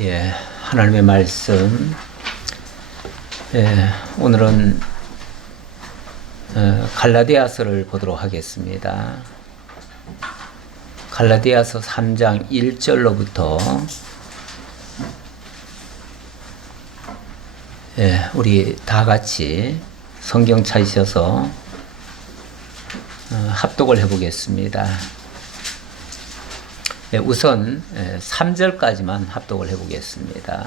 예, 하나님의 말씀. 오늘은 갈라디아서를 보도록 하겠습니다. 갈라디아서 3장 1절로부터 우리 다 같이 성경 찾으셔서 합독을 해보겠습니다. 우선 3절까지만 합독을 해보겠습니다.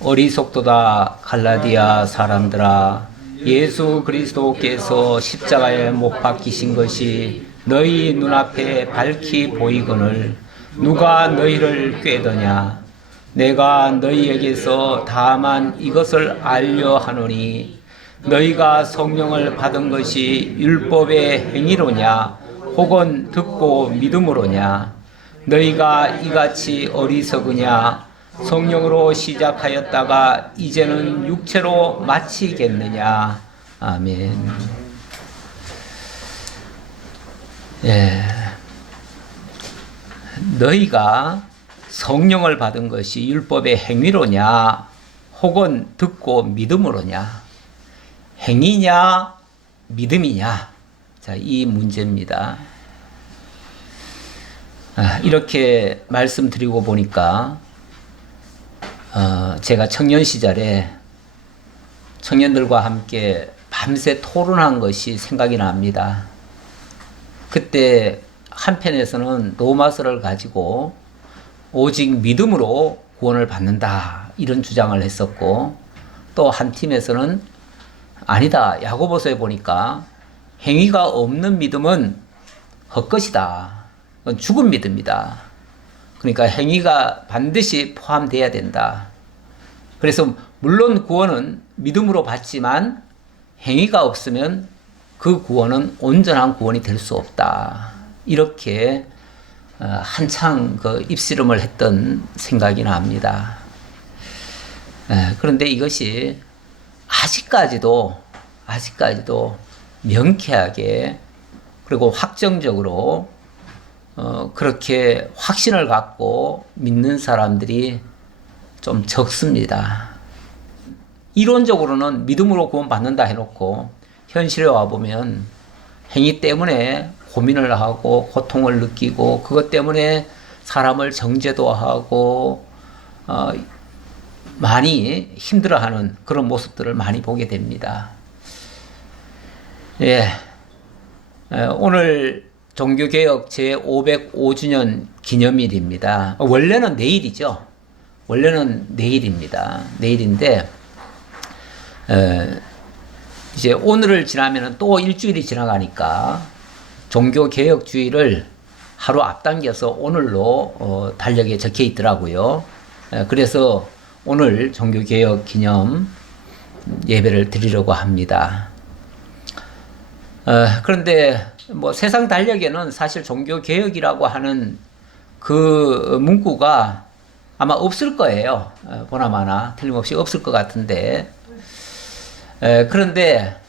어리석도다 갈라디아 사람들아, 예수 그리스도께서 십자가에 못 박히신 것이 너희 눈앞에 밝히 보이거늘 누가 너희를 꾀더냐? 내가 너희에게서 다만 이것을 알려 하노니 너희가 성령을 받은 것이 율법의 행위로냐 혹은 듣고 믿음으로냐? 너희가 이같이 어리석으냐? 성령으로 시작하였다가 이제는 육체로 마치겠느냐? 아멘. 너희가 성령을 받은 것이 율법의 행위로냐 혹은 듣고 믿음으로냐? 행위냐 믿음이냐? 자, 이 문제입니다. 이렇게 말씀드리고 보니까 제가 청년 시절에 청년들과 함께 밤새 토론한 것이 생각이 납니다. 그때 한편에서는 로마서를 가지고 오직 믿음으로 구원을 받는다 이런 주장을 했었고, 또 한 팀에서는 아니다, 야고보서에 보니까 행위가 없는 믿음은 헛것이다, 그건 죽은 믿음이다, 그러니까 행위가 반드시 포함되어야 된다. 그래서 물론 구원은 믿음으로 받지만 행위가 없으면 그 구원은 온전한 구원이 될 수 없다, 이렇게 한창 그 입씨름을 했던 생각이 납니다. 그런데 이것이 아직까지도 명쾌하게 그리고 확정적으로 그렇게 확신을 갖고 믿는 사람들이 좀 적습니다. 이론적으로는 믿음으로 구원받는다 해놓고 현실에 와보면 행위 때문에 고민을 하고 고통을 느끼고 그것 때문에 사람을 정죄도 하고 많이 힘들어하는 그런 모습들을 많이 보게 됩니다. 오늘 종교개혁 제505주년 기념일입니다. 원래는 내일이죠. 원래는 내일입니다. 내일인데 이제 오늘을 지나면 또 일주일이 지나가니까 종교개혁주의를 하루 앞당겨서 오늘로 달력에 적혀 있더라고요. 그래서 오늘 종교개혁 기념 예배를 드리려고 합니다. 그런데 뭐 세상 달력에는 사실 종교개혁이라고 하는 그 문구가 아마 없을 거예요. 보나마나 틀림없이 없을 것 같은데, 그런데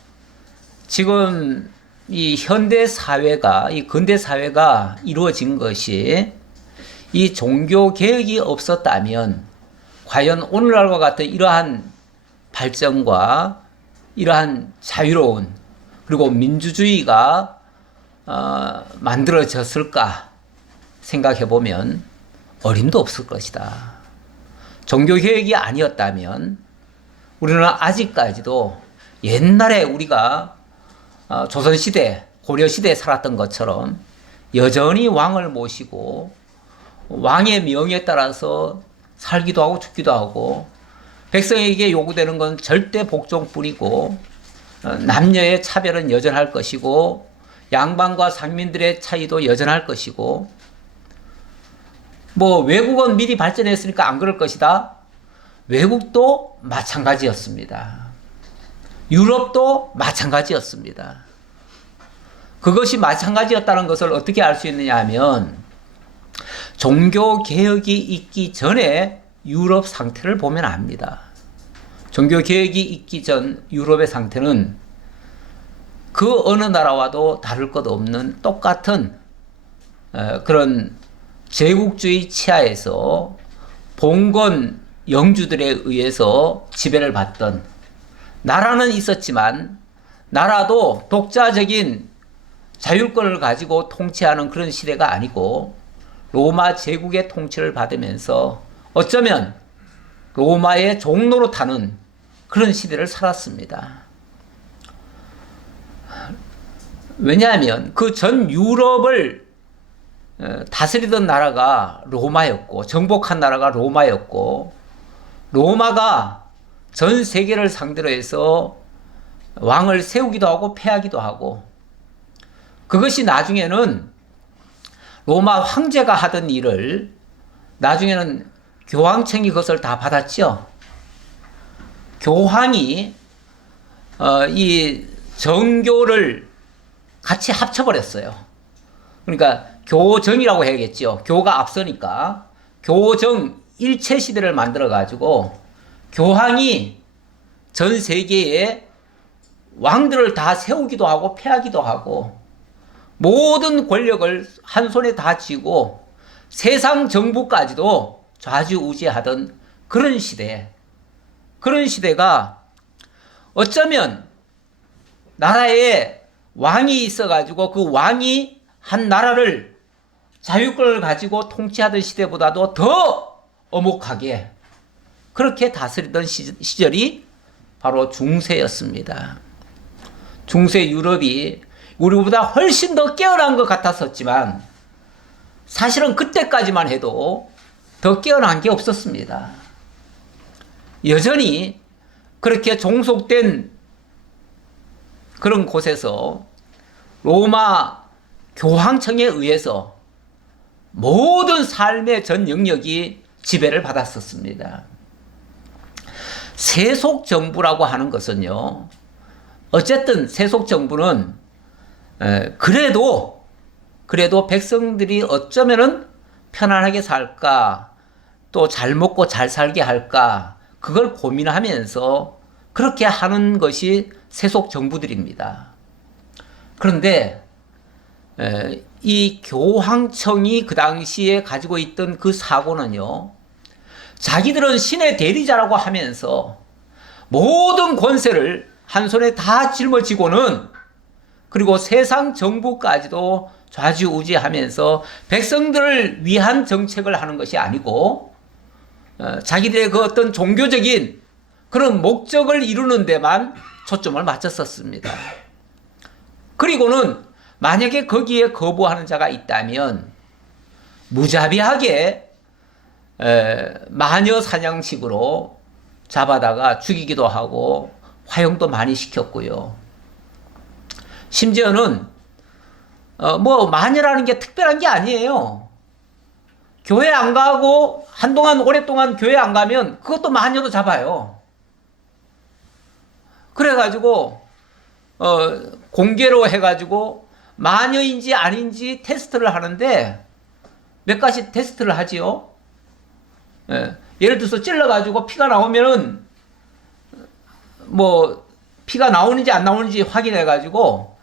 지금 이 현대 사회가, 이 근대 사회가 이루어진 것이 이 종교개혁이 없었다면 과연 오늘날과 같은 이러한 발전과 이러한 자유로운 그리고 민주주의가 만들어졌을까 생각해 보면 어림도 없을 것이다. 종교개혁이 아니었다면 우리는 아직까지도 옛날에 우리가 조선시대, 고려시대에 살았던 것처럼 여전히 왕을 모시고 왕의 명에 따라서 살기도 하고 죽기도 하고, 백성에게 요구되는 건 절대 복종뿐이고 남녀의 차별은 여전할 것이고 양반과 상민들의 차이도 여전할 것이고, 뭐 외국은 미리 발전했으니까 안 그럴 것이다. 외국도 마찬가지였습니다. 유럽도 마찬가지였습니다. 그것이 마찬가지였다는 것을 어떻게 알 수 있느냐 하면 종교개혁이 있기 전에 유럽 상태를 보면 압니다. 종교개혁이 있기 전 유럽의 상태는 그 어느 나라와도 다를 것 없는 똑같은 그런 제국주의 치하에서 봉건 영주들에 의해서 지배를 받던, 나라는 있었지만 나라도 독자적인 자율권을 가지고 통치하는 그런 시대가 아니고 로마 제국의 통치를 받으면서 어쩌면 로마의 종로로 타는 그런 시대를 살았습니다. 왜냐하면 그 전 유럽을 다스리던 나라가 로마였고, 정복한 나라가 로마였고, 로마가 전 세계를 상대로 해서 왕을 세우기도 하고 폐하기도 하고, 그것이 나중에는 로마 황제가 하던 일을 나중에는 교황청이 그것을 다 받았죠. 교황이 이 정교를 같이 합쳐버렸어요. 그러니까 교정이라고 해야겠죠. 교가 앞서니까 교정 일체 시대를 만들어 가지고 교황이 전 세계에 왕들을 다 세우기도 하고 폐하기도 하고 모든 권력을 한 손에 다 쥐고 세상 정부까지도 좌지우지하던 그런 시대, 그런 시대가 어쩌면 나라에 왕이 있어가지고 그 왕이 한 나라를 자유권을 가지고 통치하던 시대보다도 더 엄혹하게 그렇게 다스리던 시절이 바로 중세였습니다. 중세 유럽이 우리보다 훨씬 더 깨어난 것 같았었지만 사실은 그때까지만 해도 더 깨어난 게 없었습니다. 여전히 그렇게 종속된 그런 곳에서 로마 교황청에 의해서 모든 삶의 전 영역이 지배를 받았었습니다. 세속정부라고 하는 것은요, 어쨌든 세속정부는 그래도 백성들이 어쩌면은 편안하게 살까, 또 잘 먹고 잘 살게 할까, 그걸 고민하면서 그렇게 하는 것이 세속정부들입니다. 그런데 이 교황청이 그 당시에 가지고 있던 그 사고는요, 자기들은 신의 대리자라고 하면서 모든 권세를 한 손에 다 짊어지고는, 그리고 세상 정부까지도 좌지우지하면서 백성들을 위한 정책을 하는 것이 아니고 자기들의 그 어떤 종교적인 그런 목적을 이루는 데만 초점을 맞췄었습니다. 그리고는 만약에 거기에 거부하는 자가 있다면 무자비하게 마녀 사냥식으로 잡아다가 죽이기도 하고 화형도 많이 시켰고요. 심지어는 뭐 마녀라는 게 특별한 게 아니에요. 교회 안 가고 한동안 오랫동안 교회 안 가면 그것도 마녀도 잡아요. 그래가지고 공개로 해가지고 마녀인지 아닌지 테스트를 하는데 몇 가지 테스트를 하지요. 예를 들어서 찔러가지고 피가 나오면은 뭐 피가 나오는지 안 나오는지 확인해가지고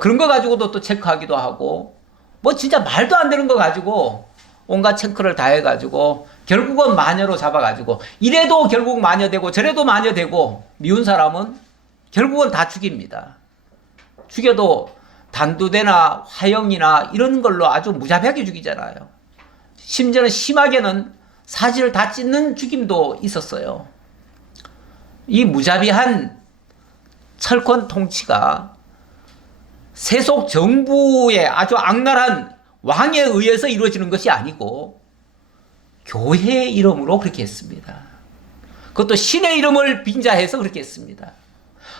그런 거 가지고도 또 체크하기도 하고, 뭐 진짜 말도 안 되는 거 가지고 온갖 체크를 다 해가지고 결국은 마녀로 잡아가지고, 이래도 결국 마녀 되고 저래도 마녀 되고, 미운 사람은 결국은 다 죽입니다. 죽여도 단두대나 화형이나 이런 걸로 아주 무자비하게 죽이잖아요. 심지어는 심하게는 사지를 다 찢는 죽임도 있었어요. 이 무자비한 철권 통치가 세속 정부의 아주 악랄한 왕에 의해서 이루어지는 것이 아니고 교회의 이름으로 그렇게 했습니다. 그것도 신의 이름을 빙자해서 그렇게 했습니다.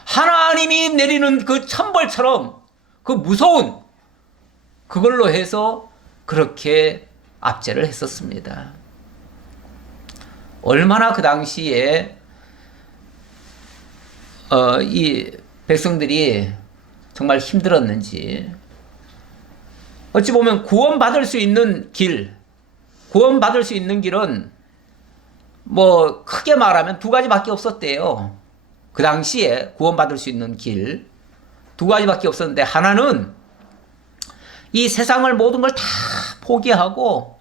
하나님이 내리는 그 천벌처럼 그 무서운 그걸로 해서 그렇게 압제를 했었습니다. 얼마나 그 당시에 이 백성들이 정말 힘들었는지. 어찌 보면 구원받을 수 있는 길은 뭐 크게 말하면 두 가지밖에 없었대요. 그 당시에 구원받을 수 있는 길 두 가지밖에 없었는데, 하나는 이 세상을 모든 걸 다 포기하고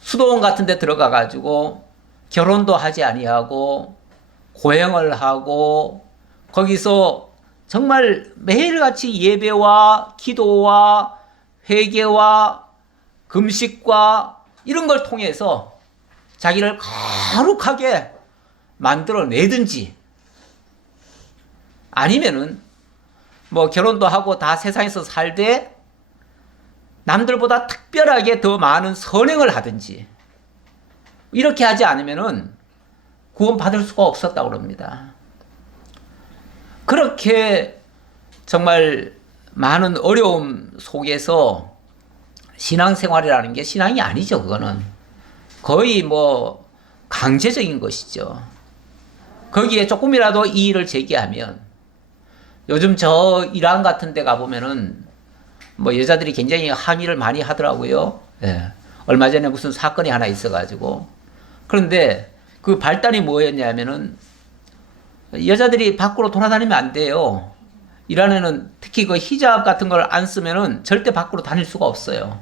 수도원 같은 데 들어가 가지고 결혼도 하지 아니하고 고행을 하고 거기서 정말 매일같이 예배와 기도와 회개와 금식과 이런 걸 통해서 자기를 거룩하게 만들어내든지 아니면은 뭐 결혼도 하고 다 세상에서 살되 남들보다 특별하게 더 많은 선행을 하든지 이렇게 하지 않으면은 구원 받을 수가 없었다고 그럽니다. 그렇게 정말 많은 어려움 속에서 신앙생활이라는 게 신앙이 아니죠. 그거는 거의 뭐 강제적인 것이죠. 거기에 조금이라도 이의를 제기하면 요즘 저 이란 같은 데 가보면은 뭐 여자들이 굉장히 항의를 많이 하더라고요. 예. 얼마 전에 무슨 사건이 하나 있어가지고. 그런데 그 발단이 뭐였냐면은 여자들이 밖으로 돌아다니면 안 돼요. 이란에는 특히 그 히잡 같은 걸 안 쓰면은 절대 밖으로 다닐 수가 없어요.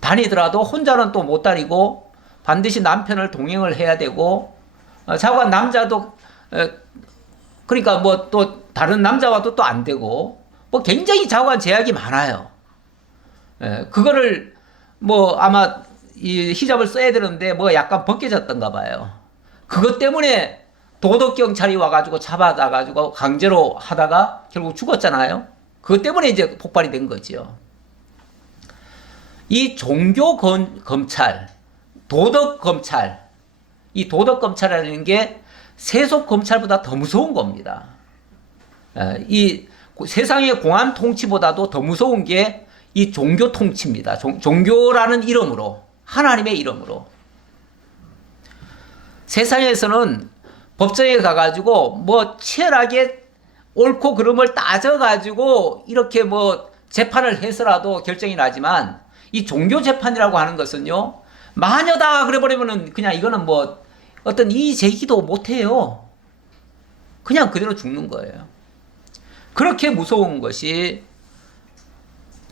다니더라도 혼자는 또 못 다니고 반드시 남편을 동행을 해야 되고 자고 남자도 그러니까 뭐 또 다른 남자와도 또 안 되고 뭐 굉장히 자고한 제약이 많아요. 그거를 뭐 아마 이 히잡을 써야 되는데 뭐 약간 벗겨졌던가 봐요. 그것 때문에 도덕 경찰이 와가지고 잡아다 가지고 강제로 하다가 결국 죽었잖아요. 그것 때문에 이제 폭발이 된 거죠. 이 종교 검찰, 도덕 검찰, 이 도덕 검찰이라는 게 세속 검찰보다 더 무서운 겁니다. 이 세상의 공안 통치보다도 더 무서운 게 이 종교 통치입니다. 종교라는 이름으로, 하나님의 이름으로. 세상에서는 법정에 가가지고 뭐 치열하게 옳고 그름을 따져가지고 이렇게 뭐 재판을 해서라도 결정이 나지만 이 종교 재판이라고 하는 것은요, 마녀다 그래버리면은 그냥 이거는 뭐 어떤 이의 제기도 못해요. 그냥 그대로 죽는 거예요. 그렇게 무서운 것이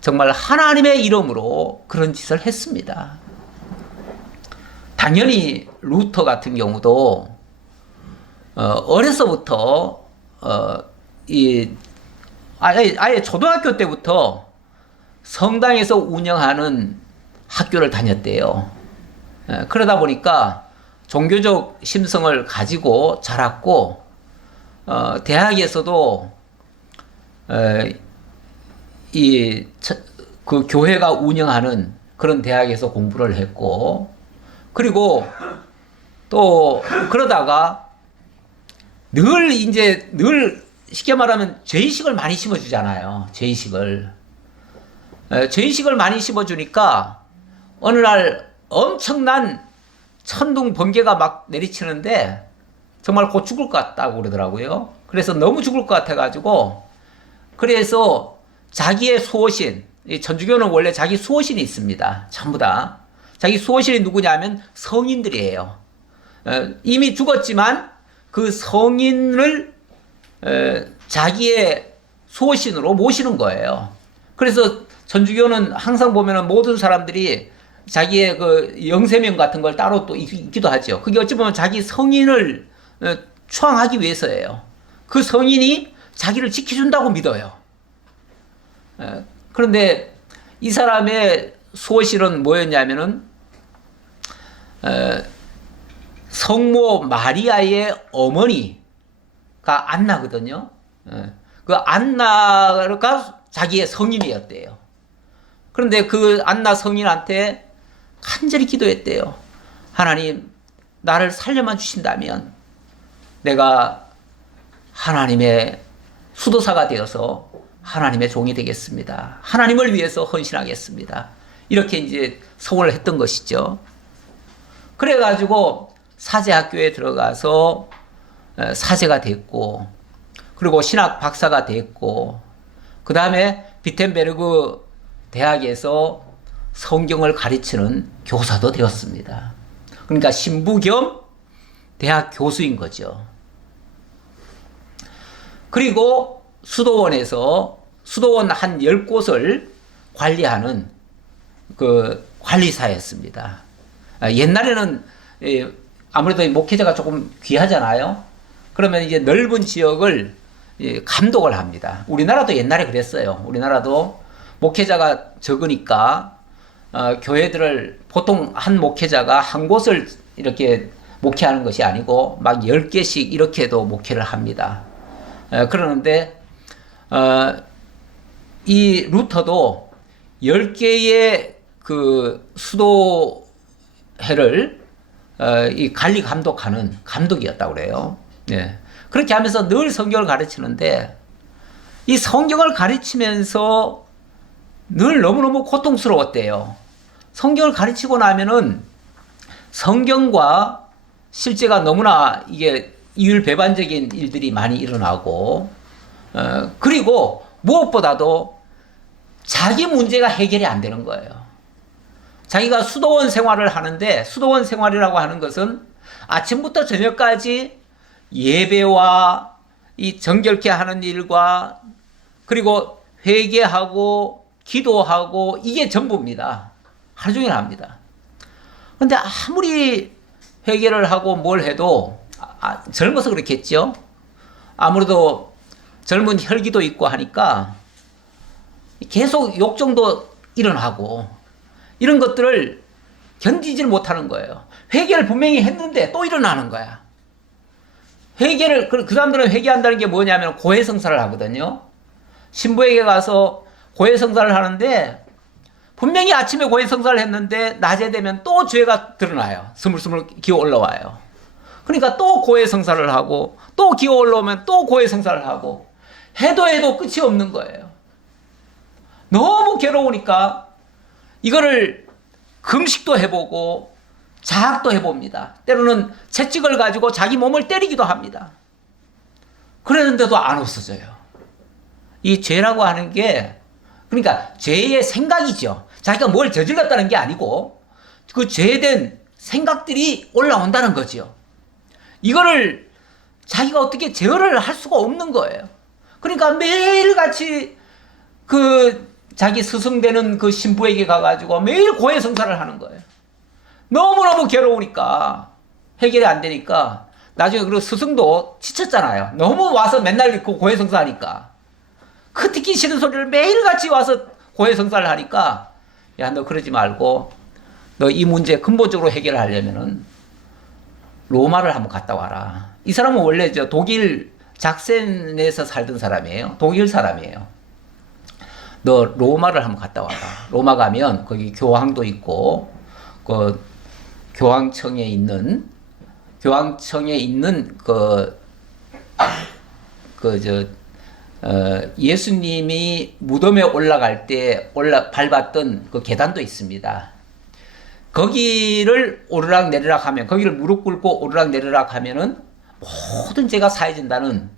정말 하나님의 이름으로 그런 짓을 했습니다. 당연히 루터 같은 경우도 어려서부터 아예 초등학교 때부터 성당에서 운영하는 학교를 다녔대요. 그러다 보니까 종교적 심성을 가지고 자랐고 대학에서도 그 교회가 운영하는 그런 대학에서 공부를 했고, 그리고 또 그러다가 늘 쉽게 말하면 죄의식을 많이 심어주잖아요. 죄의식을 많이 심어주니까 어느 날 엄청난 천둥 번개가 막 내리치는데 정말 곧 죽을 것 같다고 그러더라고요. 그래서 너무 죽을 것 같아가지고 그래서 자기의 수호신, 천주교는 원래 자기 수호신이 있습니다. 전부 다. 자기 수호신이 누구냐면 성인들이에요. 이미 죽었지만 그 성인을 자기의 수호신으로 모시는 거예요. 그래서 천주교는 항상 보면은 모든 사람들이 자기의 그 영세명 같은 걸 따로 또 있기도 하죠. 그게 어찌 보면 자기 성인을 추앙하기 위해서예요. 그 성인이 자기를 지켜준다고 믿어요. 그런데 이 사람의 수호신은 뭐였냐면은 성모 마리아의 어머니가 안나거든요. 그 안나가 자기의 성인이었대요. 그런데 그 안나 성인한테 간절히 기도했대요. 하나님, 나를 살려만 주신다면 내가 하나님의 수도사가 되어서 하나님의 종이 되겠습니다. 하나님을 위해서 헌신하겠습니다. 이렇게 이제 소원을 했던 것이죠. 그래가지고 사제학교에 들어가서 사제가 됐고, 그리고 신학 박사가 됐고, 그 다음에 비텐베르그 대학에서 성경을 가르치는 교사도 되었습니다. 그러니까 신부 겸 대학 교수인 거죠. 그리고 수도원 한 10곳을 관리하는 그 관리사였습니다. 옛날에는 아무래도 목회자가 조금 귀하잖아요. 그러면 이제 넓은 지역을 감독을 합니다. 우리나라도 옛날에 그랬어요. 우리나라도 목회자가 적으니까 교회들을 보통 한 목회자가 한 곳을 이렇게 목회하는 것이 아니고 막 10개씩 이렇게도 목회를 합니다. 그러는데 이 루터도 10개의 그 수도회를 이 관리 감독하는 감독이었다고 그래요. 예. 그렇게 하면서 늘 성경을 가르치는데 이 성경을 가르치면서 늘 너무너무 고통스러웠대요. 성경을 가르치고 나면은 성경과 실제가 너무나 이게 이율배반적인 일들이 많이 일어나고 그리고 무엇보다도 자기 문제가 해결이 안 되는 거예요. 자기가 수도원 생활을 하는데 수도원 생활이라고 하는 것은 아침부터 저녁까지 예배와 이 정결케 하는 일과 그리고 회개하고 기도하고 이게 전부입니다. 하루 종일 합니다. 근데 아무리 회개를 하고 뭘 해도 젊어서 그렇겠죠. 아무래도 젊은 혈기도 있고 하니까 계속 욕정도 일어나고 이런 것들을 견디질 못하는 거예요. 회개를 분명히 했는데 또 일어나는 거야. 회개를 그 사람들은 회개한다는 게 뭐냐면 고해성사를 하거든요. 신부에게 가서 고해성사를 하는데 분명히 아침에 고해성사를 했는데 낮에 되면 또 죄가 드러나요. 스물스물 기어 올라와요. 그러니까 또 고해성사를 하고 또 기어 올라오면 또 고해성사를 하고 해도 끝이 없는 거예요. 너무 괴로우니까 이거를 금식도 해보고 자학도 해봅니다. 때로는 채찍을 가지고 자기 몸을 때리기도 합니다. 그랬는데도 안 없어져요. 이 죄라고 하는 게 그러니까 죄의 생각이죠. 자기가 뭘 저질렀다는 게 아니고 그 죄된 생각들이 올라온다는 거죠. 이거를 자기가 어떻게 제어를 할 수가 없는 거예요. 그러니까 매일같이 그 자기 스승되는 그 신부에게 가가지고 매일 고해성사를 하는 거예요. 너무너무 괴로우니까 해결이 안 되니까 나중에 그 스승도 지쳤잖아요. 너무 와서 맨날 그 고해성사 하니까 그 듣기 싫은 소리를 매일같이 와서 고해성사를 하니까 야, 너 그러지 말고 너 이 문제 근본적으로 해결하려면은 로마를 한번 갔다 와라. 이 사람은 원래 저 독일 작센에서 살던 사람이에요. 독일 사람이에요. 너 로마를 한번 갔다 와라. 로마 가면 거기 교황도 있고 그 교황청에 있는 예수님이 무덤에 올라갈 때 밟았던 그 계단도 있습니다. 거기를 오르락 내리락 하면, 거기를 무릎 꿇고 오르락 내리락 하면은 모든 죄가 사해진다는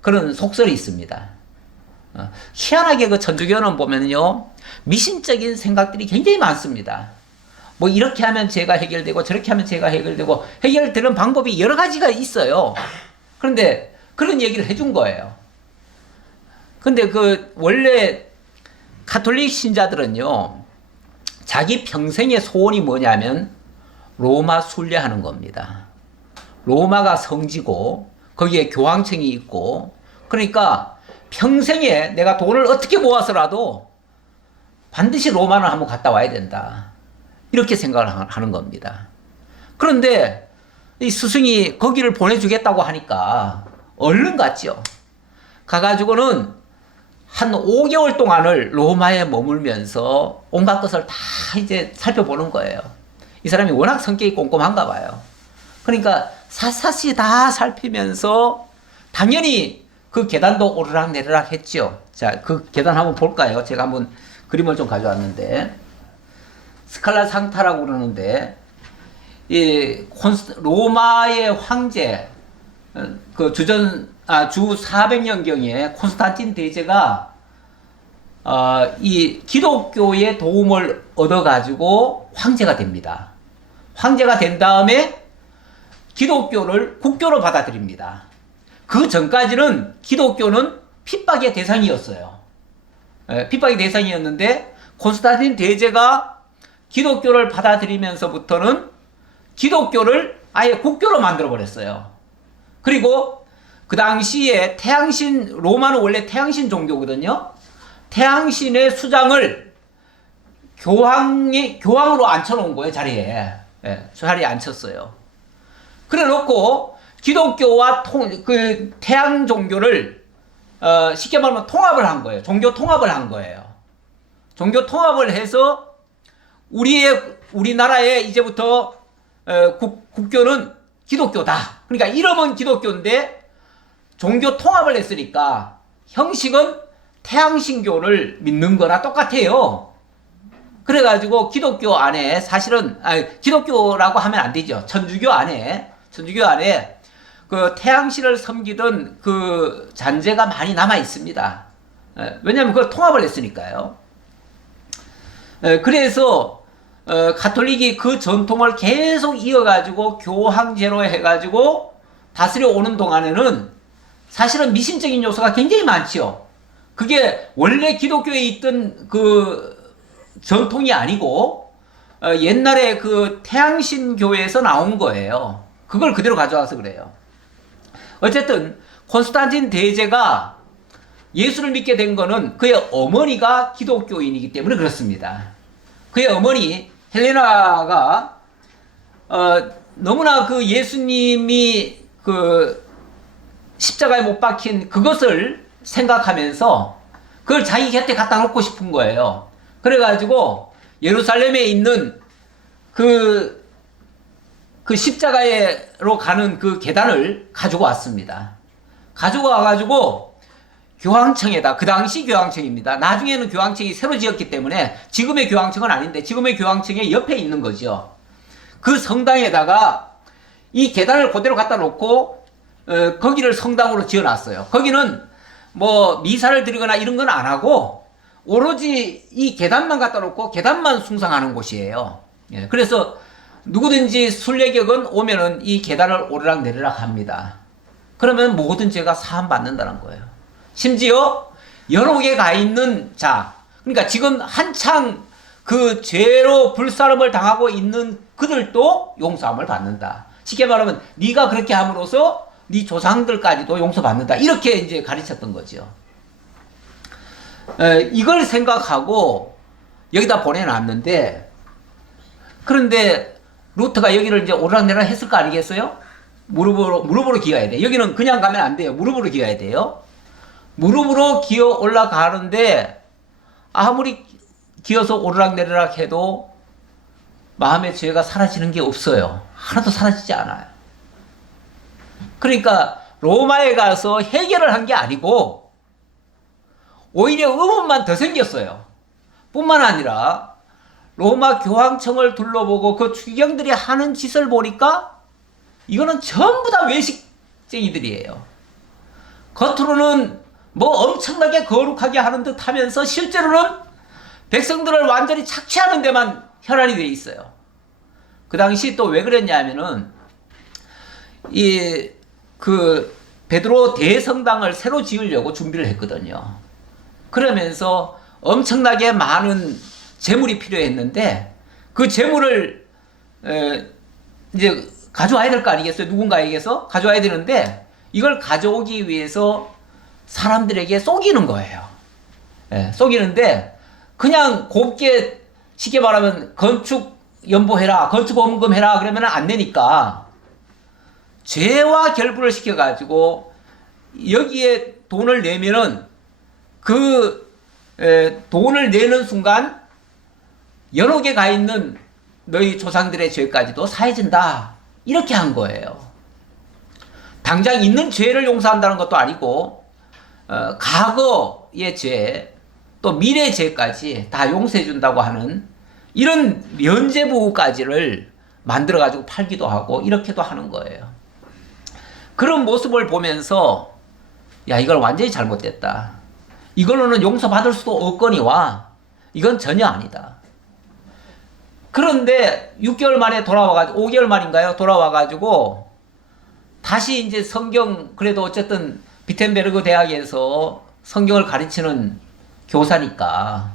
그런 속설이 있습니다. 희한하게 그 천주교는 보면요, 미신적인 생각들이 굉장히 많습니다. 뭐 이렇게 하면 죄가 해결되고 저렇게 하면 죄가 해결되고 해결되는 방법이 여러 가지가 있어요. 그런데 그런 얘기를 해준 거예요. 근데 그 원래 가톨릭 신자들은요, 자기 평생의 소원이 뭐냐면 로마 순례하는 겁니다. 로마가 성지고 거기에 교황청이 있고, 그러니까 평생에 내가 돈을 어떻게 모아서라도 반드시 로마는 한번 갔다 와야 된다, 이렇게 생각을 하는 겁니다. 그런데 이 스승이 거기를 보내주겠다고 하니까 얼른 갔죠. 가가지고는 한 5개월 동안을 로마에 머물면서 온갖 것을 다 이제 살펴보는 거예요. 이 사람이 워낙 성격이 꼼꼼한가 봐요. 그러니까 샅샅이 다 살피면서 당연히 그 계단도 오르락 내리락 했죠. 자, 그 계단 한번 볼까요? 제가 한번 그림을 좀 가져왔는데, 스칼라 상타라고 그러는데, 이 로마의 황제, 그 주 400년경에 콘스탄틴 대제가 이 기독교의 도움을 얻어가지고 황제가 됩니다. 황제가 된 다음에 기독교를 국교로 받아들입니다. 그 전까지는 기독교는 핍박의 대상이었어요. 핍박의 대상이었는데 콘스탄틴 대제가 기독교를 받아들이면서부터는 기독교를 아예 국교로 만들어 버렸어요. 그리고 그 당시에 태양신, 로마는 원래 태양신 종교거든요. 태양신의 수장을 교황으로 앉혀놓은 거예요, 자리에. 예, 자리에 앉혔어요. 그래 놓고 기독교와 태양 종교를 쉽게 말하면 통합을 한 거예요. 종교 통합을 한 거예요. 종교 통합을 해서 우리나라에 이제부터 국교는 기독교다. 그러니까 이름은 기독교인데 종교 통합을 했으니까 형식은 태양신교를 믿는 거나 똑같아요. 그래가지고 기독교 안에 사실은 기독교라고 하면 안 되죠. 천주교 안에 그 태양신을 섬기던 그 잔재가 많이 남아 있습니다. 왜냐하면 그걸 통합을 했으니까요. 그래서 가톨릭이 그 전통을 계속 이어가지고 교황제로 해가지고 다스려 오는 동안에는 사실은 미신적인 요소가 굉장히 많지요. 그게 원래 기독교에 있던 그 전통이 아니고 옛날에 그 태양신 교회에서 나온 거예요. 그걸 그대로 가져와서 그래요. 어쨌든 콘스탄틴 대제가 예수를 믿게 된 거는 그의 어머니가 기독교인이기 때문에 그렇습니다. 그의 어머니 헬레나가 너무나 그 예수님이 그 십자가에 못 박힌 그것을 생각하면서 그걸 자기 곁에 갖다 놓고 싶은 거예요. 그래가지고 예루살렘에 있는 그 십자가로 가는 그 계단을 가지고 왔습니다. 가지고 와가지고 교황청에다, 그 당시 교황청입니다. 나중에는 교황청이 새로 지었기 때문에 지금의 교황청은 아닌데 지금의 교황청의 옆에 있는 거죠. 그 성당에다가 이 계단을 그대로 갖다 놓고 거기를 성당으로 지어놨어요. 거기는 뭐 미사를 드리거나 이런 건 안 하고 오로지 이 계단만 갖다 놓고 계단만 숭상하는 곳이에요. 예, 그래서 누구든지 순례객은 오면은 이 계단을 오르락내리락 합니다. 그러면 모든 죄가 사함 받는다는 거예요. 심지어 연옥에 가 있는 자, 그러니까 지금 한창 그 죄로 불사름을 당하고 있는 그들도 용서함을 받는다. 쉽게 말하면 네가 그렇게 함으로써 네 조상들까지도 용서받는다. 이렇게 이제 가르쳤던 거죠. 이걸 생각하고 여기다 보내놨는데, 그런데 루터가 여기를 이제 오르락내리락 했을 거 아니겠어요? 무릎으로 기어야 돼. 여기는 그냥 가면 안 돼요. 무릎으로 기어야 돼요. 무릎으로 기어 올라가는데 아무리 기어서 오르락내리락 해도 마음의 죄가 사라지는 게 없어요. 하나도 사라지지 않아요. 그러니까 로마에 가서 해결을 한 게 아니고 오히려 의문만 더 생겼어요. 뿐만 아니라 로마 교황청을 둘러보고 그 추기경들이 하는 짓을 보니까 이거는 전부 다 외식쟁이들이에요. 겉으로는 뭐 엄청나게 거룩하게 하는 듯 하면서 실제로는 백성들을 완전히 착취하는 데만 혈안이 돼 있어요. 그 당시 또 왜 그랬냐면은 베드로 대성당을 새로 지으려고 준비를 했거든요. 그러면서 엄청나게 많은 재물이 필요했는데 그 재물을 이제 가져와야 될 거 아니겠어요? 누군가에게서 가져와야 되는데 이걸 가져오기 위해서 사람들에게 속이는 거예요. 속이는데 그냥 곱게 쉽게 말하면 건축 연보해라, 건축 원금해라 그러면 안 되니까 죄와 결부를 시켜가지고 여기에 돈을 내면은 돈을 내는 순간 연옥에 가 있는 너희 조상들의 죄까지도 사해진다. 이렇게 한 거예요. 당장 있는 죄를 용서한다는 것도 아니고 과거의 죄, 또 미래 죄까지 다 용서해 준다고 하는 이런 면죄부까지를 만들어 가지고 팔기도 하고 이렇게도 하는 거예요. 그런 모습을 보면서 야, 이걸 완전히 잘못됐다. 이걸로는 용서받을 수도 없거니와 이건 전혀 아니다. 그런데 6개월 만에 돌아와가지고 5개월 만인가요? 돌아와가지고 다시 이제 성경, 그래도 어쨌든 비텐베르그 대학에서 성경을 가르치는 교사니까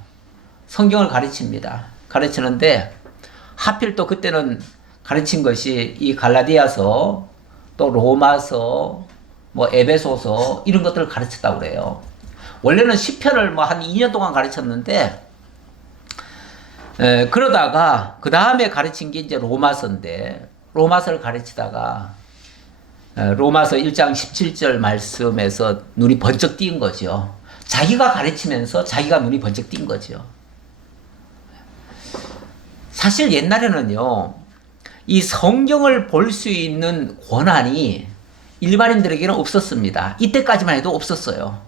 성경을 가르칩니다. 가르치는데 하필 또 그때는 가르친 것이 이 갈라디아서, 또 로마서, 뭐 에베소서 이런 것들을 가르쳤다고 그래요. 원래는 시편을 뭐 한 2년 동안 가르쳤는데 그러다가 그 다음에 가르친 게 이제 로마서인데, 로마서를 가르치다가 로마서 1장 17절 말씀에서 눈이 번쩍 띈 거죠. 자기가 가르치면서 자기가 눈이 번쩍 띈 거죠. 사실 옛날에는요, 이 성경을 볼 수 있는 권한이 일반인들에게는 없었습니다. 이때까지만 해도 없었어요.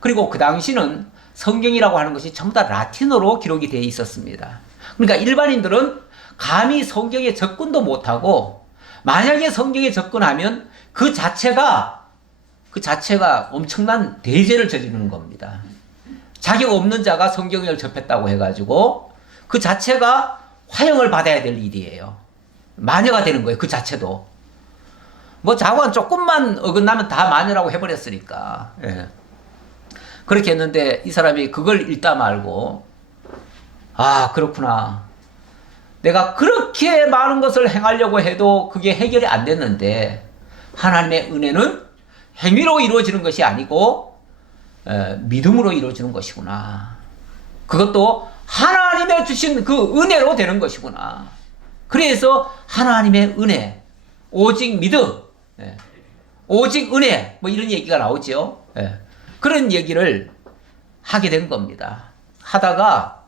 그리고 그 당시는 성경이라고 하는 것이 전부 다 라틴어로 기록이 되어 있었습니다. 그러니까 일반인들은 감히 성경에 접근도 못하고, 만약에 성경에 접근하면 그 자체가 엄청난 대죄를 저지르는 겁니다. 자격 없는 자가 성경을 접했다고 해가지고 그 자체가 화형을 받아야 될 일이에요. 마녀가 되는 거예요. 그 자체도. 뭐 자관 조금만 어긋나면 다 마녀라고 해버렸으니까. 예. 그렇게 했는데 이 사람이 그걸 읽다 말고, 아, 그렇구나. 내가 그렇게 많은 것을 행하려고 해도 그게 해결이 안 됐는데, 하나님의 은혜는 행위로 이루어지는 것이 아니고 믿음으로 이루어지는 것이구나. 그것도 하나님의 주신 그 은혜로 되는 것이구나. 그래서 하나님의 은혜, 오직 믿음, 오직 은혜, 뭐 이런 얘기가 나오죠. 그런 얘기를 하게 된 겁니다. 하다가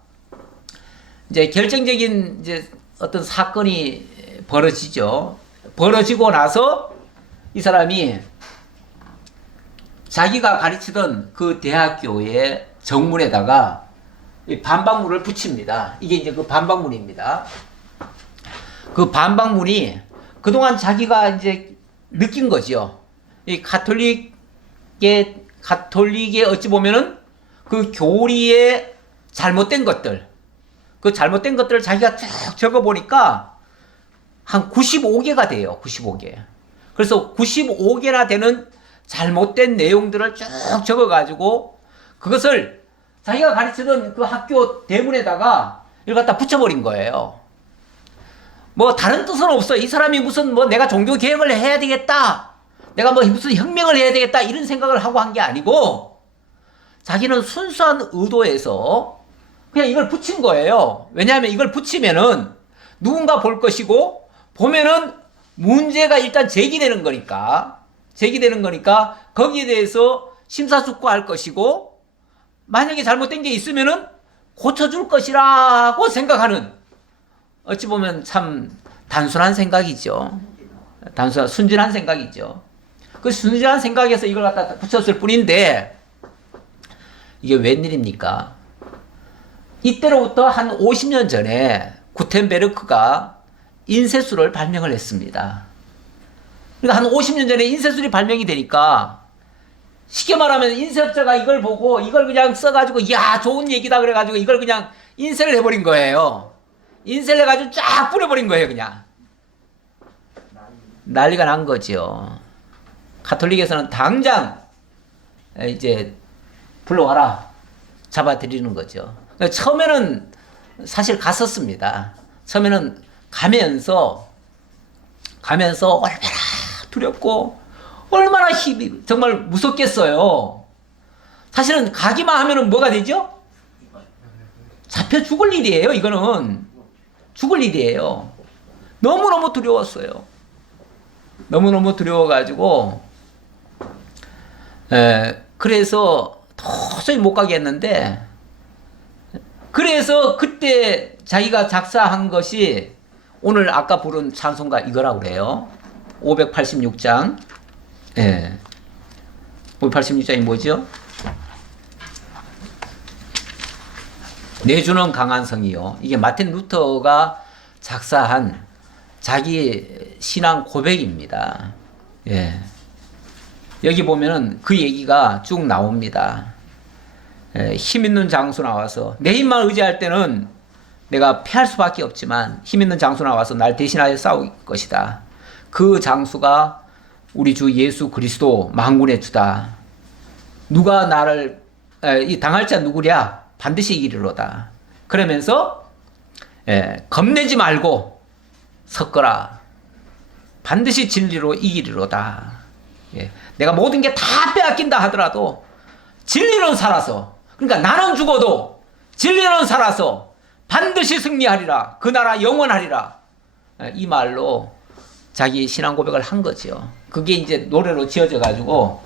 이제 결정적인 이제 어떤 사건이 벌어지죠. 벌어지고 나서 이 사람이 자기가 가르치던 그 대학교의 정문에다가 이 반박문을 붙입니다. 이게 이제 그 반박문입니다. 그 반박문이 그동안 자기가 이제 느낀 거죠. 이 가톨릭의 어찌 보면은 그 교리의 잘못된 것들, 그 잘못된 것들을 자기가 쭉 적어보니까 한 95개가 돼요. 95개. 그래서 95개나 되는 잘못된 내용들을 쭉 적어가지고 그것을 자기가 가르치던 그 학교 대문에다가 이걸 갖다 붙여버린 거예요. 뭐 다른 뜻은 없어. 이 사람이 무슨 뭐 내가 종교 개혁을 해야 되겠다, 내가 뭐 무슨 혁명을 해야 되겠다 이런 생각을 하고 한 게 아니고, 자기는 순수한 의도에서 그냥 이걸 붙인 거예요. 왜냐하면 이걸 붙이면은 누군가 볼 것이고, 보면은 문제가 일단 제기되는 거니까 거기에 대해서 심사숙고할 것이고, 만약에 잘못된 게 있으면은 고쳐줄 것이라고 생각하는, 어찌 보면 참 단순한 생각이죠. 순진한 생각이죠. 그 순진한 생각에서 이걸 갖다 붙였을 뿐인데, 이게 웬일입니까? 이때로부터 한 50년 전에 구텐베르크가 인쇄술을 발명을 했습니다. 그러니까 한 50년 전에 인쇄술이 발명이 되니까, 쉽게 말하면 인쇄업자가 이걸 보고 이걸 그냥 써가지고, 야, 좋은 얘기다 그래가지고 이걸 그냥 인쇄를 해버린 거예요. 인쇄를 해가지고 쫙 뿌려버린 거예요. 그냥 난리가 난 거죠. 가톨릭에서는 당장 이제 불러와라, 잡아들이는 거죠. 처음에는 사실 갔었습니다. 처음에는 가면서 얼마나 두렵고 얼마나 힘이 정말 무섭겠어요. 사실은 가기만 하면은 뭐가 되죠? 잡혀 죽을 일이에요. 이거는 죽을 일이에요. 너무너무 두려웠어요. 너무너무 두려워가지고 그래서 도저히 못 가겠는데, 그래서 그때 자기가 작사한 것이 오늘 아까 부른 찬송가 이거라고 그래요. 586장. 586장이 뭐죠? 내주는 강한 성이요. 이게 마틴 루터가 작사한 자기 신앙 고백입니다. 여기 보면은 그 얘기가 쭉 나옵니다. 힘 있는 장수 나와서, 내 힘만 의지할 때는 내가 패할 수밖에 없지만 힘 있는 장수 나와서 날 대신하여 싸울 것이다. 그 장수가 우리 주 예수 그리스도 만군의 주다. 누가 나를 당할 자 누구랴? 반드시 이기리로다. 그러면서 겁내지 말고 섞어라. 반드시 진리로 이기리로다. 예. 내가 모든 게 다 빼앗긴다 하더라도 진리는 살아서, 그러니까 나는 죽어도 진리는 살아서 반드시 승리하리라. 그 나라 영원하리라. 이 말로 자기 신앙 고백을 한 거죠. 그게 이제 노래로 지어져 가지고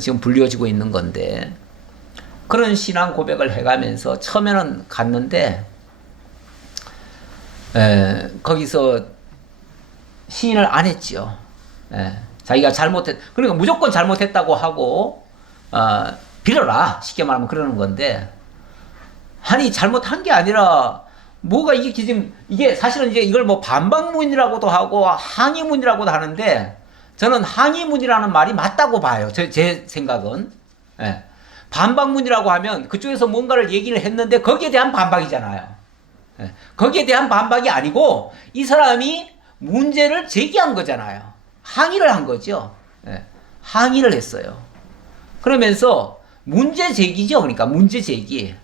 지금 불려지고 있는 건데, 그런 신앙 고백을 해가면서 처음에는 갔는데 거기서 시인을 안 했지요. 자기가 그러니까 무조건 잘못했다고 하고 빌어라, 쉽게 말하면 그러는 건데, 아니 잘못한 게 아니라 뭐가 이게 지금 이게 사실은 이제 이걸 뭐 반박문이라고도 하고 항의문이라고도 하는데, 저는 항의문이라는 말이 맞다고 봐요. 제 생각은. 반박문이라고 하면 그쪽에서 뭔가를 얘기를 했는데 거기에 대한 반박이잖아요. 거기에 대한 반박이 아니고 이 사람이 문제를 제기한 거잖아요. 항의를 한 거죠. 항의를 했어요. 그러면서 문제 제기죠. 그러니까 문제 제기.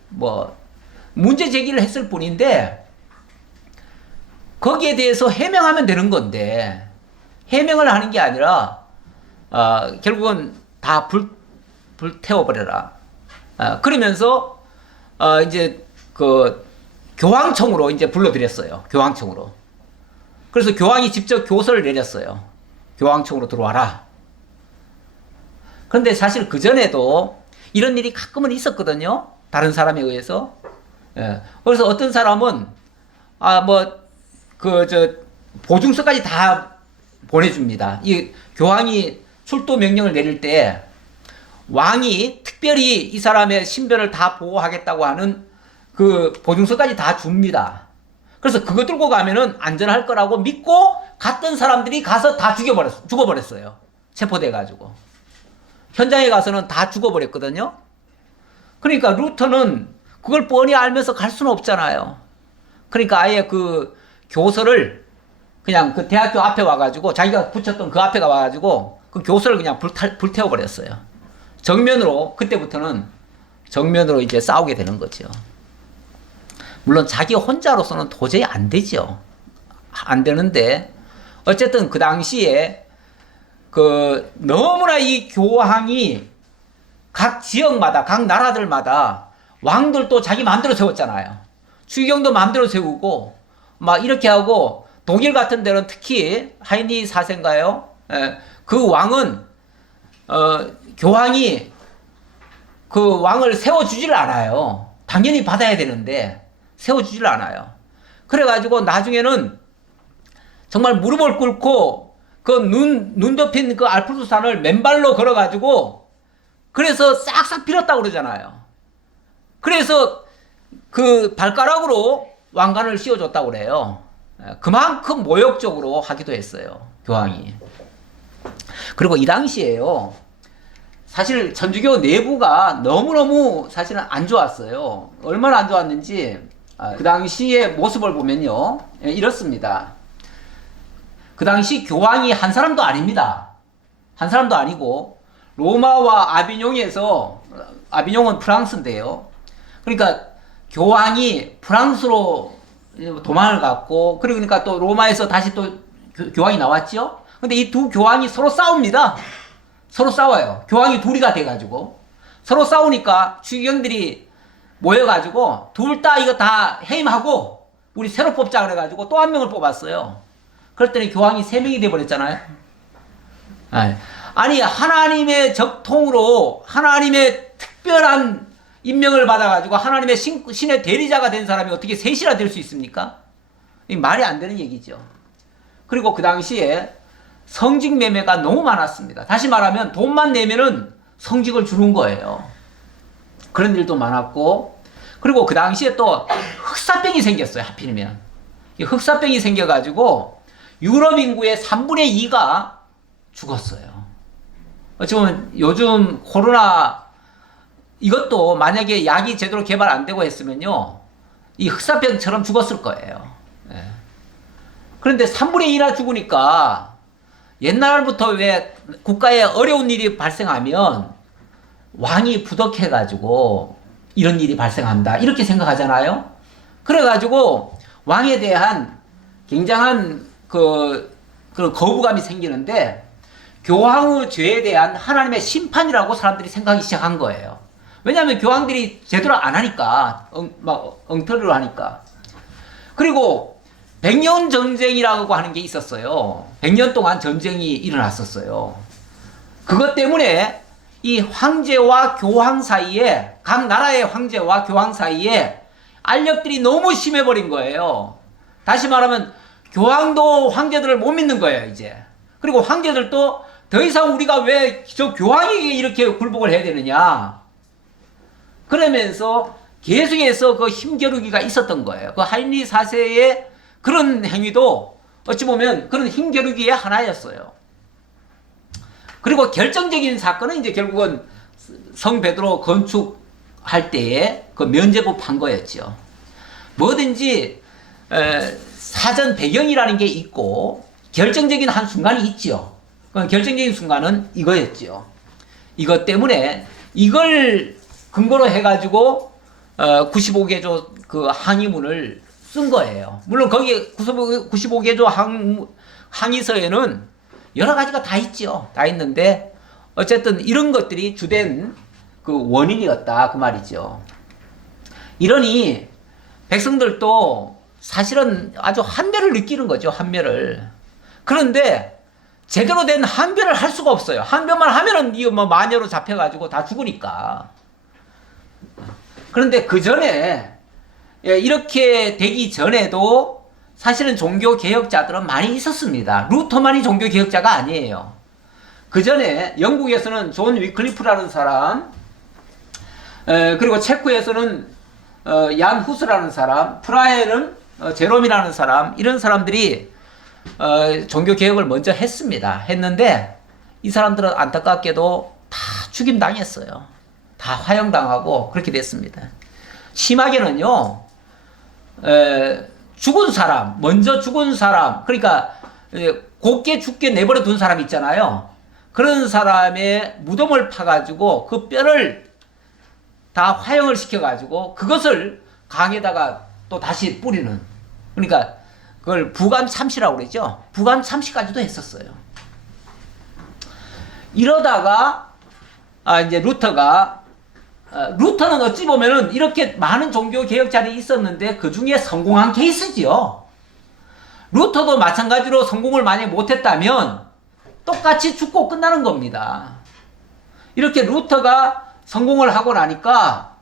문제 제기를 했을 뿐인데 거기에 대해서 해명하면 되는 건데, 해명을 하는 게 아니라 결국은 다 불태워버려라. 그러면서 이제 그 교황청으로 이제 불러들였어요. 교황청으로. 그래서 교황이 직접 교서를 내렸어요. 교황청으로 들어와라. 그런데 사실 그 전에도 이런 일이 가끔은 있었거든요. 다른 사람에 의해서. 그래서 어떤 사람은 보증서까지 다 보내줍니다. 이 교황이 출도 명령을 내릴 때 왕이 특별히 이 사람의 신변을 다 보호하겠다고 하는 그 보증서까지 다 줍니다. 그래서 그거 들고 가면은 안전할 거라고 믿고 갔던 사람들이 가서 다 죽어버렸어요. 체포돼가지고. 현장에 가서는 다 죽어버렸거든요. 그러니까 루터는 그걸 뻔히 알면서 갈 수는 없잖아요. 그러니까 아예 그 교서를 그냥 그 대학교 앞에 와가지고, 자기가 붙였던 그 앞에 와가지고 그 교서를 그냥 불태워버렸어요. 정면으로, 그때부터는 정면으로 이제 싸우게 되는 거죠. 물론 자기 혼자로서는 도저히 안 되죠. 안 되는데, 어쨌든 그 당시에 너무나 이 교황이 각 지역마다, 각 나라들마다 왕들도 자기 마음대로 세웠잖아요. 추기경도 마음대로 세우고, 막 이렇게 하고, 독일 같은 데는 특히 하이니 4세인가요? 그 왕은 교황이 그 왕을 세워주지를 않아요. 당연히 받아야 되는데 세워주지를 않아요. 그래가지고 나중에는 정말 무릎을 꿇고 그 눈 덮인 그 알프스 산을 맨발로 걸어가지고, 그래서 싹싹 빌었다고 그러잖아요. 그래서 그 발가락으로 왕관을 씌워줬다고 그래요. 그만큼 모욕적으로 하기도 했어요, 교황이. 그리고 이 당시에요, 사실 천주교 내부가 너무너무 사실은 안 좋았어요. 얼마나 안 좋았는지 그 당시의 모습을 보면요, 이렇습니다. 그 당시 교황이 한 사람도 아닙니다. 한 사람도 아니고 로마와 아비뇽에서, 아비뇽은 프랑스인데요, 그러니까 교황이 프랑스로 도망을 갔고, 그러니까 또 로마에서 다시 또 교황이 나왔죠. 근데 이 두 교황이 서로 싸웁니다. 서로 싸워요. 교황이 둘이가 돼가지고 서로 싸우니까 추기경들이 모여가지고 둘 다 이거 다 해임하고 우리 새로 뽑자 그래가지고 또 한 명을 뽑았어요. 그랬더니 교황이 3명이 돼버렸잖아요. 아니 하나님의 적통으로 하나님의 특별한 임명을 받아가지고 하나님의 신의 대리자가 된 사람이 어떻게 셋이나 될 수 있습니까? 이 말이 안 되는 얘기죠. 그리고 그 당시에 성직 매매가 너무 많았습니다. 다시 말하면 돈만 내면은 성직을 주는 거예요. 그런 일도 많았고, 그리고 그 당시에 또 흑사병이 생겼어요. 하필이면 이 흑사병이 생겨가지고 유럽 인구의 3분의 2가 죽었어요. 지금 요즘 코로나 이것도 만약에 약이 제대로 개발 안 되고 했으면요, 이 흑사병처럼 죽었을 거예요. 그런데 3분의 2나 죽으니까, 옛날부터 왜 국가에 어려운 일이 발생하면 왕이 부덕해가지고 이런 일이 발생한다, 이렇게 생각하잖아요. 그래가지고 왕에 대한 굉장한 그런 거부감이 생기는데 교황의 죄에 대한 하나님의 심판이라고 사람들이 생각하기 시작한 거예요. 왜냐하면 교황들이 제대로 안 하니까, 막 엉터리로 하니까. 그리고 100년 전쟁이라고 하는 게 있었어요. 100년 동안 전쟁이 일어났었어요. 그것 때문에 이 황제와 교황 사이에, 각 나라의 황제와 교황 사이에 알력들이 너무 심해버린 거예요. 다시 말하면 교황도 황제들을 못 믿는 거예요, 이제. 그리고 황제들도 더 이상 우리가 왜 저 교황에게 이렇게 굴복을 해야 되느냐. 그러면서 계속해서 그 힘겨루기가 있었던 거예요. 그 하인리 4세의 그런 행위도 어찌 보면 그런 힘겨루기의 하나였어요. 그리고 결정적인 사건은 이제 결국은 성 베드로 건축할 때에 그 면제부 판 거였죠. 뭐든지 사전 배경이라는 게 있고 결정적인 한 순간이 있죠. 그 결정적인 순간은 이거였죠. 이것 때문에 이걸 근거로 해가지고 95개조 그 항의문을 쓴 거예요. 물론 거기 95개조 항의서에는 여러 가지가 다 있죠. 다 있는데 어쨌든 이런 것들이 주된 그 원인이었다 그 말이죠. 이러니 백성들도 사실은 아주 한멸을 느끼는 거죠. 한멸을. 그런데 제대로 된 한별을 할 수가 없어요. 한별만 하면은 이거 뭐 마녀로 잡혀가지고 다 죽으니까. 그런데 그 전에 이렇게 되기 전에도 사실은 종교 개혁자들은 많이 있었습니다. 루터만이 종교 개혁자가 아니에요. 그 전에 영국에서는 존 위클리프라는 사람, 그리고 체코에서는 얀 후스라는 사람, 프라하에는 제롬이라는 사람, 이런 사람들이 종교 개혁을 먼저 했습니다. 했는데 이 사람들은 안타깝게도 다 죽임 당했어요. 다 화형당하고 그렇게 됐습니다. 심하게는요, 죽은 사람, 먼저 죽은 사람, 그러니까 곱게 죽게 내버려 둔 사람 있잖아요. 그런 사람의 무덤을 파가지고 그 뼈를 다 화형을 시켜가지고 그것을 강에다가 또 다시 뿌리는, 그러니까 그걸 부감 참시라고 그러죠. 부감 참시까지도 했었어요. 이러다가 이제 루터는 어찌 보면은 이렇게 많은 종교 개혁자들이 있었는데 그 중에 성공한 케이스지요. 루터도 마찬가지로 성공을 만약 못했다면 똑같이 죽고 끝나는 겁니다. 이렇게 루터가 성공을 하고 나니까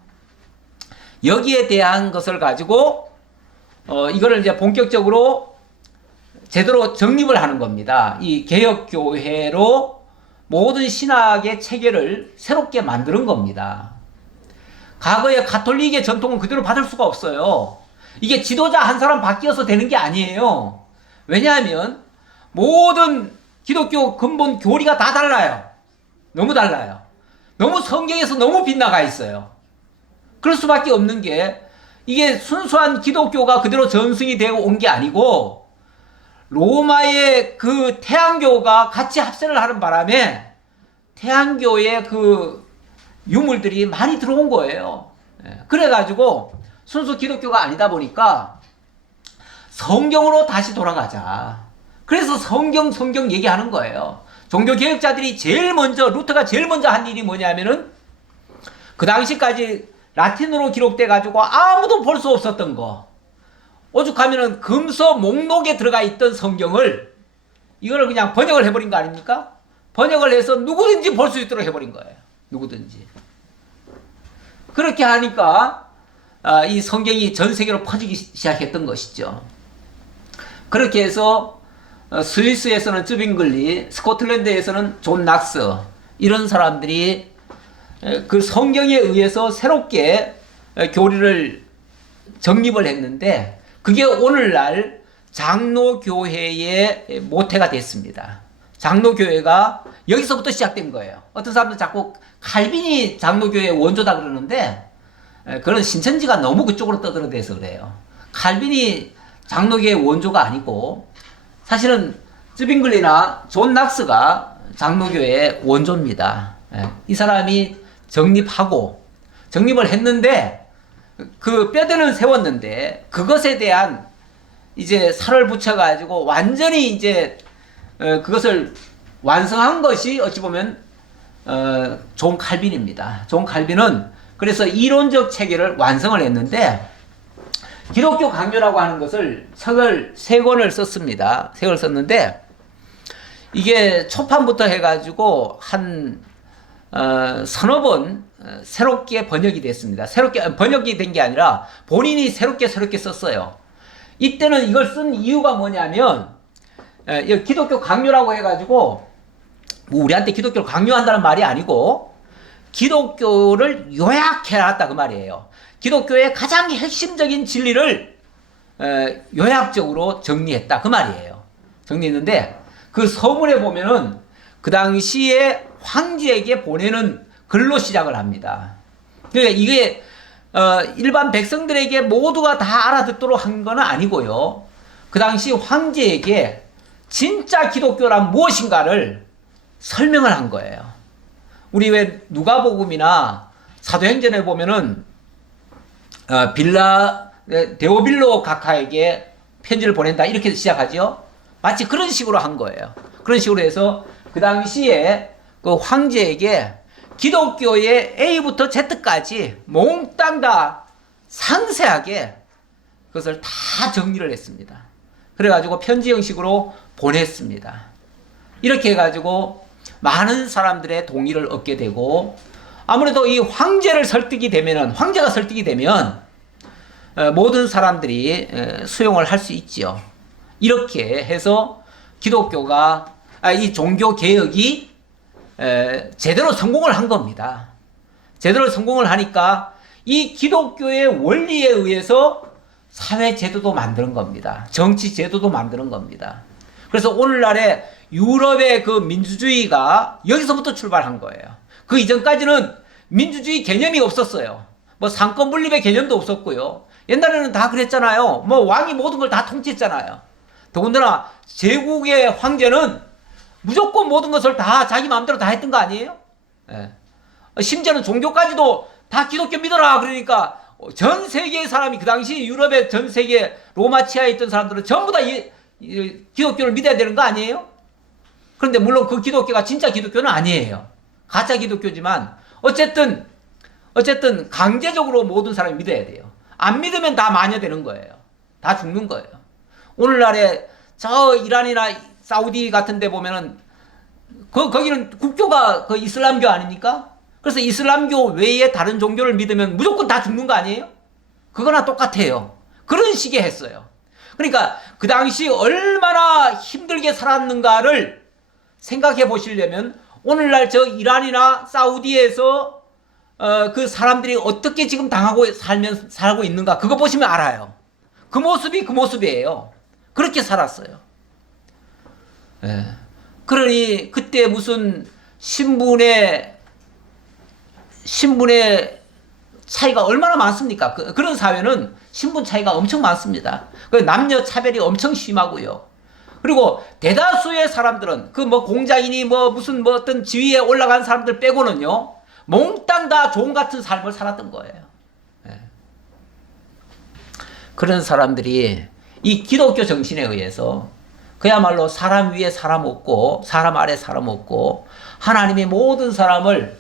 여기에 대한 것을 가지고 이거를 이제 본격적으로 제대로 정립을 하는 겁니다. 이 개혁교회로 모든 신학의 체계를 새롭게 만드는 겁니다. 과거의 가톨릭의 전통은 그대로 받을 수가 없어요. 이게 지도자 한 사람 바뀌어서 되는 게 아니에요. 왜냐하면 모든 기독교 근본 교리가 다 달라요. 너무 달라요. 너무 성경에서 너무 빗나가 있어요. 그럴 수밖에 없는 게 이게 순수한 기독교가 그대로 전승이 되어 온 게 아니고 로마의 그 태양교가 같이 합세를 하는 바람에 태양교의 그 유물들이 많이 들어온 거예요. 그래가지고 순수 기독교가 아니다 보니까 성경으로 다시 돌아가자. 그래서 성경 얘기하는 거예요. 종교개혁자들이 루터가 제일 먼저 한 일이 뭐냐면은 그 당시까지 라틴어로 기록돼가지고 아무도 볼 수 없었던 거. 오죽하면은 금서 목록에 들어가 있던 성경을 이거를 그냥 번역을 해버린 거 아닙니까? 번역을 해서 누구든지 볼 수 있도록 해버린 거예요. 누구든지. 그렇게 하니까 이 성경이 전 세계로 퍼지기 시작했던 것이죠. 그렇게 해서 스위스에서는 쯔빙글리, 스코틀랜드에서는 존 낙스, 이런 사람들이 그 성경에 의해서 새롭게 교리를 정립을 했는데 그게 오늘날 장로교회의 모태가 됐습니다. 장로교회가 여기서부터 시작된 거예요. 어떤 사람들 자꾸 칼빈이 장로교회의 원조다 그러는데 그런 신천지가 너무 그쪽으로 떠들어대서 그래요. 칼빈이 장로교회의 원조가 아니고 사실은 쯔빙글리나 존 낙스가 장로교회의 원조입니다. 이 사람이 정립을 했는데 그 뼈대는 세웠는데 그것에 대한 이제 살을 붙여가지고 완전히 이제 그것을 완성한 것이 어찌 보면 존 칼빈입니다. 존 칼빈은 그래서 이론적 체계를 완성을 했는데 기독교 강요라고 하는 것을 책을 3권을 썼습니다. 3권을 썼는데 이게 초판부터 해가지고 한 서너 번 새롭게 번역이 됐습니다. 새롭게 번역이 된 게 아니라 본인이 새롭게 썼어요. 이때는 이걸 쓴 이유가 뭐냐면 기독교 강요라고 해가지고 뭐 우리한테 기독교를 강요한다는 말이 아니고 기독교를 요약해놨다 그 말이에요. 기독교의 가장 핵심적인 진리를 요약적으로 정리했다 그 말이에요. 정리했는데 그 서문에 보면은 그 당시에 황제에게 보내는 글로 시작을 합니다. 그러니까 이게 일반 백성들에게 모두가 다 알아듣도록 한 건 아니고요. 그 당시 황제에게 진짜 기독교란 무엇인가를 설명을 한 거예요. 우리 왜 누가복음이나 사도행전에 보면은 데오빌로 각하에게 편지를 보낸다 이렇게 시작하죠. 마치 그런 식으로 한 거예요. 그런 식으로 해서 그 당시에 그 황제에게 기독교의 A부터 Z까지 몽땅 다 상세하게 그것을 다 정리를 했습니다. 그래가지고 편지 형식으로 보냈습니다. 이렇게 해가지고 많은 사람들의 동의를 얻게 되고 아무래도 이 황제가 설득이 되면 모든 사람들이 수용을 할 수 있지요. 이렇게 해서 기독교가 이 종교 개혁이 제대로 성공을 한 겁니다. 제대로 성공을 하니까 이 기독교의 원리에 의해서 사회 제도도 만드는 겁니다. 정치 제도도 만드는 겁니다. 그래서 오늘날의 유럽의 그 민주주의가 여기서부터 출발한 거예요. 그 이전까지는 민주주의 개념이 없었어요. 뭐 상권 분립의 개념도 없었고요. 옛날에는 다 그랬잖아요. 뭐 왕이 모든 걸 다 통치했잖아요. 더군다나 제국의 황제는 무조건 모든 것을 다 자기 마음대로 다 했던 거 아니에요? 예. 심지어는 종교까지도 다 기독교 믿어라 그러니까 전 세계의 사람이 그 당시 유럽의 전 세계 로마치아에 있던 사람들은 전부 다 기독교를 믿어야 되는 거 아니에요? 그런데 물론 그 기독교가 진짜 기독교는 아니에요. 가짜 기독교지만 어쨌든 강제적으로 모든 사람이 믿어야 돼요. 안 믿으면 다 마녀되는 거예요. 다 죽는 거예요. 오늘날에 저 이란이나 사우디 같은 데 보면은 거기는 국교가 그 이슬람교 아닙니까? 그래서 이슬람교 외에 다른 종교를 믿으면 무조건 다 죽는 거 아니에요? 그거나 똑같아요. 그런 식의 했어요. 그러니까 그 당시 얼마나 힘들게 살았는가를 생각해 보시려면 오늘날 저 이란이나 사우디에서 그 사람들이 어떻게 지금 살고 있는가 그거 보시면 알아요. 그 모습이 그 모습이에요. 그렇게 살았어요. 예. 그러니 그때 무슨 신분의 차이가 얼마나 많습니까? 그런 사회는 신분 차이가 엄청 많습니다. 남녀 차별이 엄청 심하고요. 그리고 대다수의 사람들은 그 뭐 공자이니 뭐 무슨 뭐 어떤 지위에 올라간 사람들 빼고는요 몽땅 다 종 같은 삶을 살았던 거예요. 예. 그런 사람들이 이 기독교 정신에 의해서 그야말로 사람 위에 사람 없고 사람 아래 사람 없고 하나님이 모든 사람을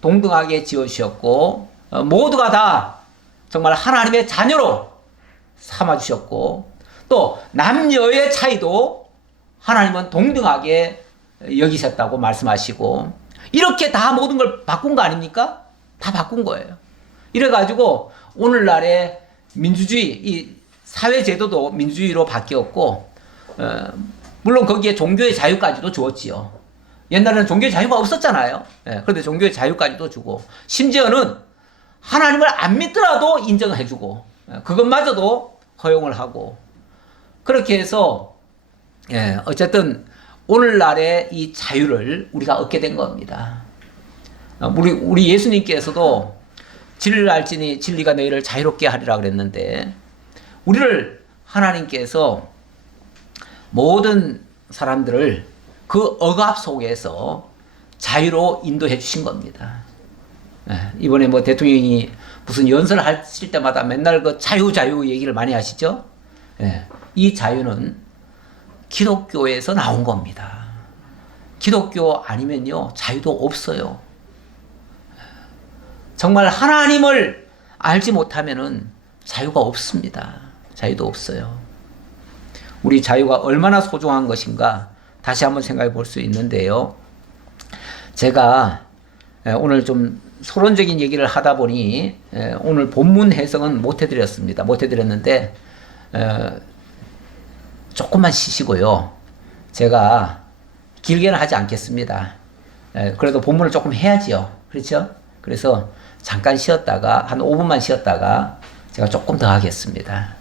동등하게 지어주셨고 모두가 다 정말 하나님의 자녀로 삼아주셨고 또 남녀의 차이도 하나님은 동등하게 여기셨다고 말씀하시고 이렇게 다 모든 걸 바꾼 거 아닙니까? 다 바꾼 거예요. 이래가지고 오늘날의 민주주의, 이 사회제도도 민주주의로 바뀌었고 물론 거기에 종교의 자유까지도 주었지요. 옛날에는 종교의 자유가 없었잖아요. 그런데 종교의 자유까지도 주고 심지어는 하나님을 안 믿더라도 인정을 해주고 그것마저도 허용을 하고 그렇게 해서 어쨌든 오늘날의 이 자유를 우리가 얻게 된 겁니다. 우리 예수님께서도 진리를 알지니 진리가 너희를 자유롭게 하리라 그랬는데 우리를 하나님께서 모든 사람들을 그 억압 속에서 자유로 인도해 주신 겁니다. 이번에 뭐 대통령이 무슨 연설을 하실 때마다 맨날 그 자유 얘기를 많이 하시죠? 예, 이 자유는 기독교에서 나온 겁니다. 기독교 아니면요, 자유도 없어요. 정말 하나님을 알지 못하면은 자유가 없습니다. 자유도 없어요. 우리 자유가 얼마나 소중한 것인가 다시 한번 생각해 볼 수 있는데요. 제가 오늘 좀 서론적인 얘기를 하다 보니 오늘 본문 해석은 못 해드렸습니다. 못 해드렸는데 조금만 쉬시고요. 제가 길게는 하지 않겠습니다. 그래도 본문을 조금 해야지요. 그렇죠? 그래서 잠깐 쉬었다가 한 5분만 쉬었다가 제가 조금 더 하겠습니다.